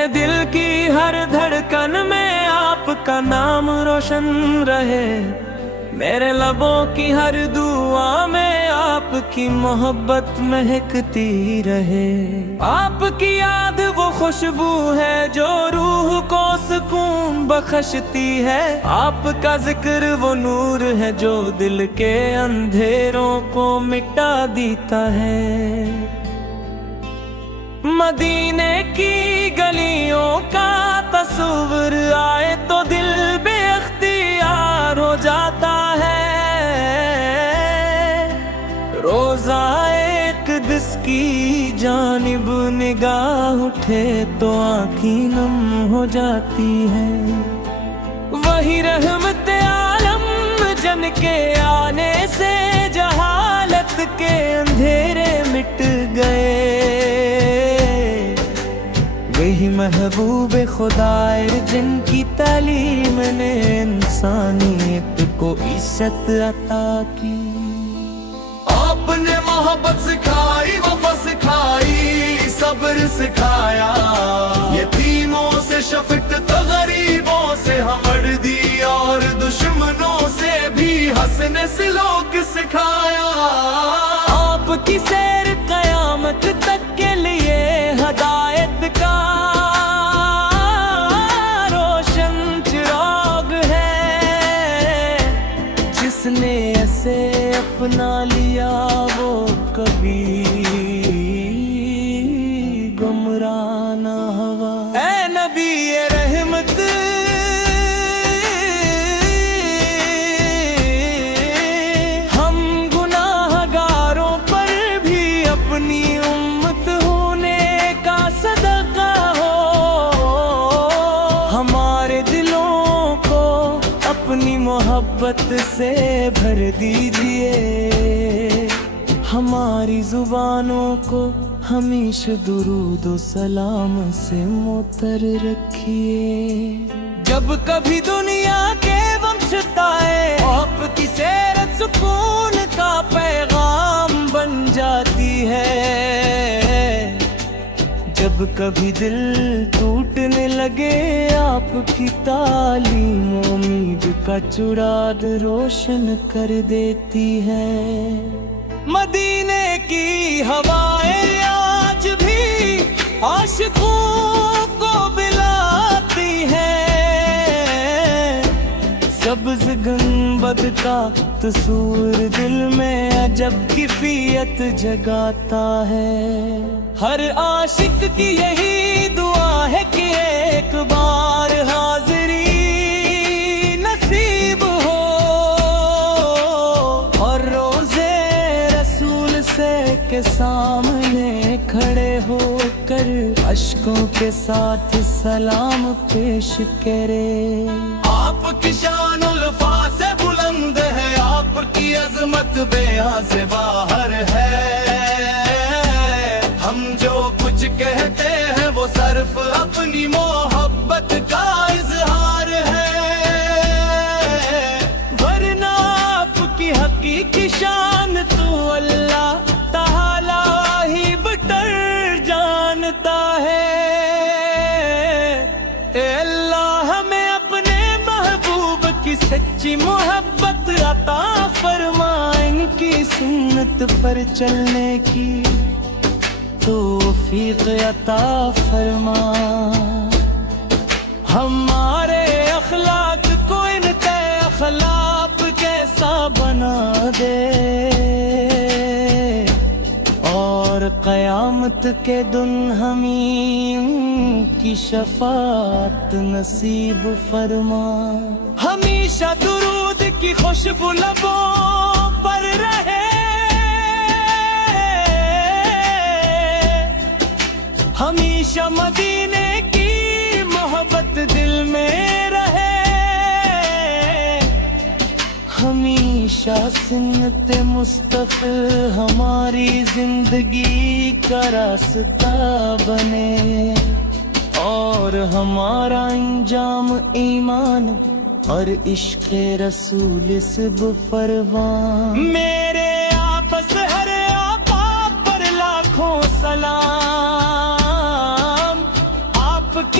میرے دل کی ہر دھڑکن میں آپ کا نام روشن رہے، میرے لبوں کی ہر دعا میں آپ کی محبت مہکتی رہے۔ آپ کی یاد وہ خوشبو ہے جو روح کو سکون بخشتی ہے، آپ کا ذکر وہ نور ہے جو دل کے اندھیروں کو مٹا دیتا ہے۔ مدینے کی گلیوں کا تصور آئے تو دل بے اختیار ہو جاتا ہے، روزہ اقدس کی جانب نگاہ اٹھے تو آنکھیں نم ہو جاتی ہیں۔ وہی رحمت عالم جن کے آنے سے جہالت کے اندھیرے مٹ گئے، وہی محبوب خدا جن کی تعلیم نے انسانیت کو عزت عطا کی۔ آپ نے محبت سکھائی، وفا سکھائی، صبر سکھایا، یتیموں سے شفقت تو غریبوں سے ہمدردی اور دشمنوں سے بھی حسن سلوک سکھایا۔ آپ کی سیر قیامت تک کے لیے ہدایت کا روشن چراغ ہے، جس نے اسے اپنا لیا وہ کبھی گمراہ نہ ہوا۔ اے نبی رحمت، ہم گناہ گاروں پر بھی اپنی امت ہونے کا صدقہ ہو، ہمارے دلوں کو اپنی محبت سے بھر دیجئے، ہماری زبانوں کو ہمیشہ درود و سلام سے معطر رکھیے۔ جب کبھی دنیا کے غم ستائے، آپ کی سیرت سکون کا پیغام بن جاتی ہے۔ جب کبھی دل ٹوٹنے لگے، آپ کی تعلیم امید کا چراغ روشن کر دیتی ہے۔ مدینے کی ہوائیں آج بھی عاشقوں کو بلاتی ہیں، سبز گنبد کا تصور دل میں عجب کیفیت جگاتا ہے۔ ہر عاشق کی یہی دعا ہے کہ ایک بار حاضری نصیب ہو، اور روزے رسول سے کے سامنے کھڑے ہو کر اشکوں کے ساتھ سلام پیش کرے۔ آپ کی شان الفاظ سے بلند ہے، آپ کی عظمت بیان سے باہر ہے، ہم جو کچھ کہتے ہیں وہ صرف اپنی محبت کا اظہار ہے، ورنہ آپ کی حقیقی شان تو اللہ تعالی ہی بٹر جانتا ہے۔ اے اللہ ہمیں اپنے محبوب کی سچی محبت عطا فرما، ان کی سنت پر چلنے کی توفیق عطا فرما، ہمارے اخلاق کو ان کے اخلاق کیسا بنا دے، اور قیامت کے دن ہمیں کی شفاعت نصیب فرما۔ ہمیشہ درود کی خوشبو لبوں پر رہے، ہمیشہ مدینے کی محبت دل میں رہے، ہمیشہ سنت مصطفی ہماری زندگی کا راستہ بنے، اور ہمارا انجام ایمان اور عشق رسول سب فرمان۔ میرے آپس ہر آقا پر لاکھوں سلام، آپ کی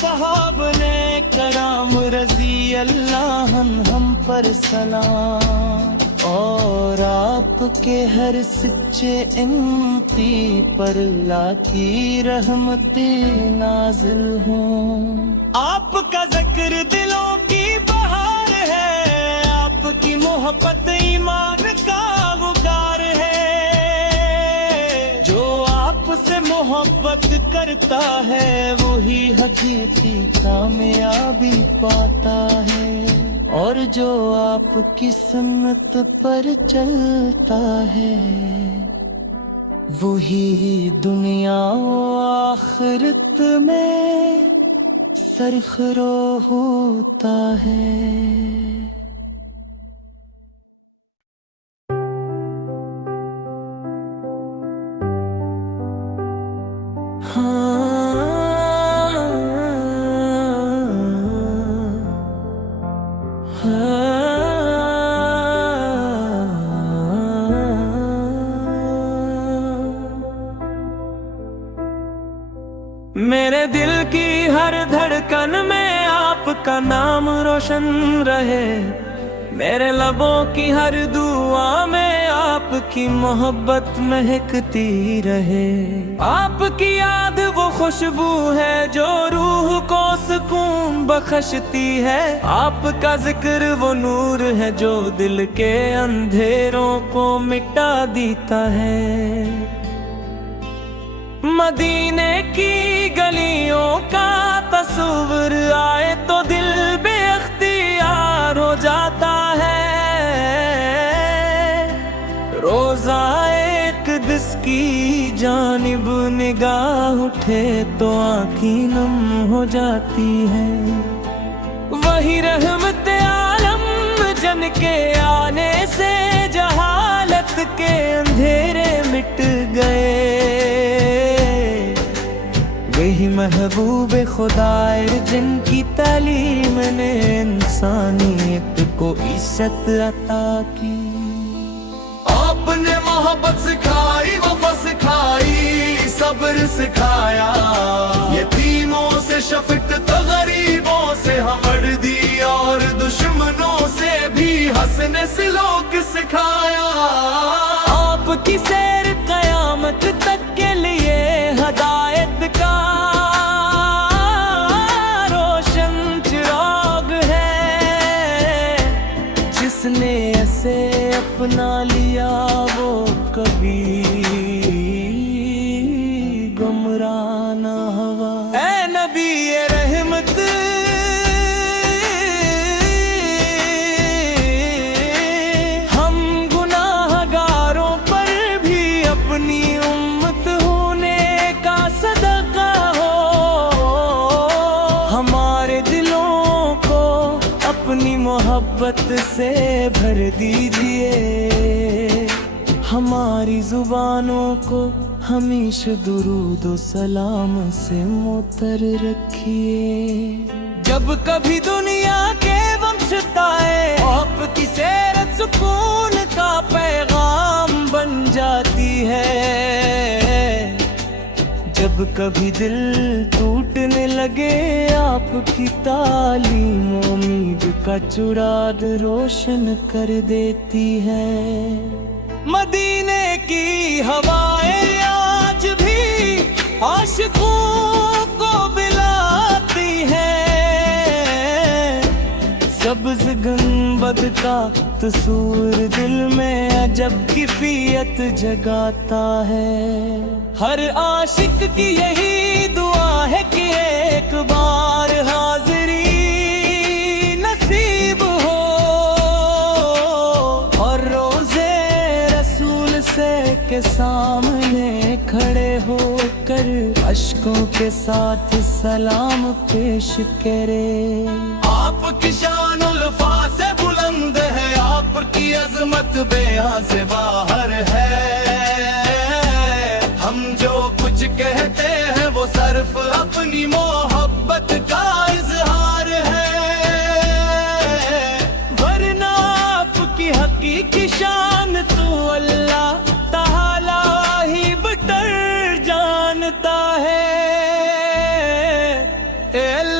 صحاب نے کرام رضی اللہ ہم پر سلام، اور آپ کے ہر سچے امتی پر اللہ کی رحمتیں نازل ہوں۔ آپ کا ذکر دلوں کی بہار ہے، آپ کی محبت ایمان کا غبار ہے، جو آپ سے محبت کرتا ہے وہی حقیقی کامیابی پاتا ہے، اور جو آپ کی سنت پر چلتا ہے وہی دنیا و آخرت میں سرخرو ہوتا ہے۔ میرے دل کی ہر دھڑکن میں آپ کا نام روشن رہے، میرے لبوں کی ہر دعا میں آپ کی محبت مہکتی رہے۔ آپ کی یاد وہ خوشبو ہے جو روح کو سکون بخشتی ہے، آپ کا ذکر وہ نور ہے جو دل کے اندھیروں کو مٹا دیتا ہے۔ مدینے کی گلیوں کا تصور آئے تو دل بے اختیار ہو جاتا ہے، روزہ ایک دس کی جانب نگاہ اٹھے تو آنکھیں نم ہو جاتی ہے۔ وہی رحمت عالم جن کے آنے سے جہالت کے اندھیرے مٹ گئے، وہی محبوب خدا جن کی تعلیم نے انسانیت کو عزت عطا کی۔ آپ نے محبت سکھائی، وفا سکھائی، صبر سکھایا، یتیموں سے شفقت تو غریبوں سے ہمدردی، اور دشمنوں سے بھی حسن سلوک سکھایا۔ آپ کی سیر قیامت تک کے لیے ہدایت کا روشن چراغ ہے، جس نے اسے اپنا لیا وہ کبھی گمراہ نہ ہوا۔ اے نبی رحمت، ہم گناہ گاروں پر بھی اپنی امت ہونے کا صدقہ ہو، ہمارے دلوں کو اپنی محبت سے بھر دیجئے، ہماری زبانوں کو ہمیشہ درود و سلام سے معطر رکھیے۔ جب کبھی دنیا کے غم ستائے، آپ کی سیرت سکون کا پیغام بن جاتی ہے۔ جب کبھی دل ٹوٹنے لگے، آپ کی تعلیم امید کا چراغ روشن کر دیتی ہے۔ مدینے کی ہوائیں آج بھی عاشقوں کو بلاتی ہیں، سبز گنبد کا تصور دل میں عجب کیفیت جگاتا ہے۔ ہر عاشق کی یہی دعا ہے کہ ایک بار حاضری نصیب ہو، اور روزے رسول سے کے سامنے کھڑے ہو کر اشکوں کے ساتھ سلام پیش کرے۔ آپ کی شان الفاظ سے بلند ہے، آپ کی عظمت بیان سے باہر ہے، ہم جو کچھ کہتے ہیں وہ صرف اپنی محبت کا اظہار ہے، ورنہ آپ کی حقیقی شان تو اللہ تعالی ہی بہتر جانتا ہے۔ اے اللہ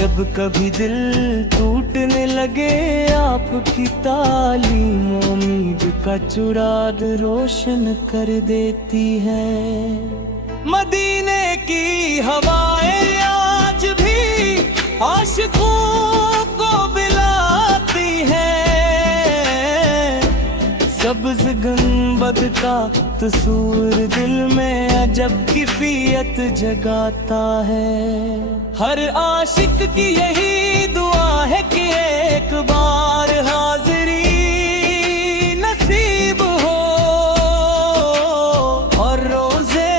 جب کبھی دل ٹوٹنے لگے آپ کی تعلیم امید کا چراغ روشن کر دیتی ہے۔ مدینے کی ہوائیں آج بھی عاشقوں کو بلاتی ہیں، سبز گنبد کا تصور دل میں عجب کیفیت جگاتا ہے۔ ہر عاشق کی یہی دعا ہے کہ ایک بار حاضری نصیب ہو اور روزے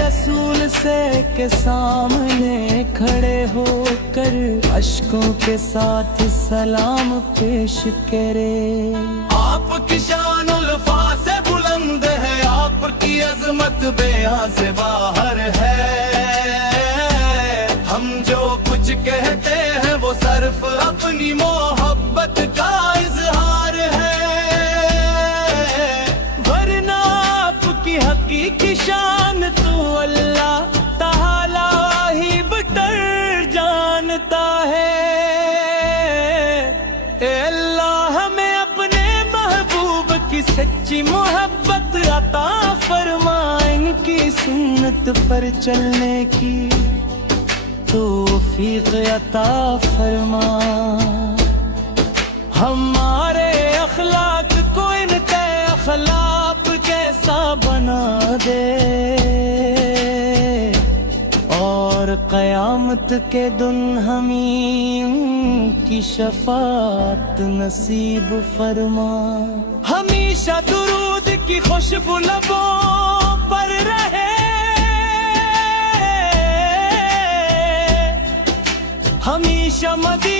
رسول سے کے سامنے کھڑے ہو کر اشکوں کے ساتھ سلام پیش کرے۔ آپ کی شان الفا سے بلند ہے، آپ کی عظمت بیاں سے باہر ہے۔ ہم جو کچھ کہتے ہیں وہ صرف اپنی محبت کا اظہار ہے، ورنہ آپ کی حقیقی شان تو اللہ تعالی ہی بٹر جانتا ہے۔ اے اللہ ہمیں اپنے محبوب کی سچی محبت عطا فرما، ان کی سنت پر چلنے کی توفیق عطا فرما، ہمارے اخلاق کو ان کے اخلاق کیسا بنا دے، اور قیامت کے دن ہمیں ان کی شفاعت نصیب فرما۔ ہمیشہ درود کی خوشبو لبوں پر رہے، ہمیشہ مدینہ